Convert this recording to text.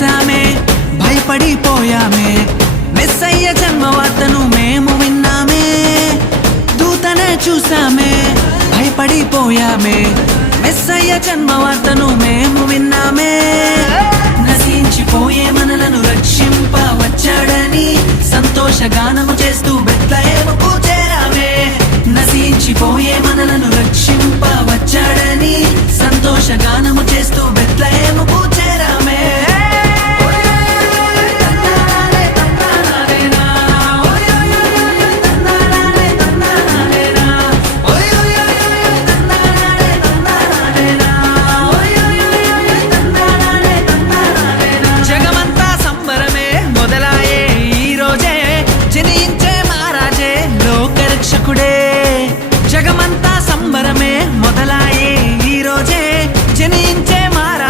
చూసామే భయపడిపోయామే మెస్సయ్య జన్మవార్తను మేము విన్నామే దూతనే చూసామే భయపడిపోయామే మెస్సయ్య జన్మవార్తను మేము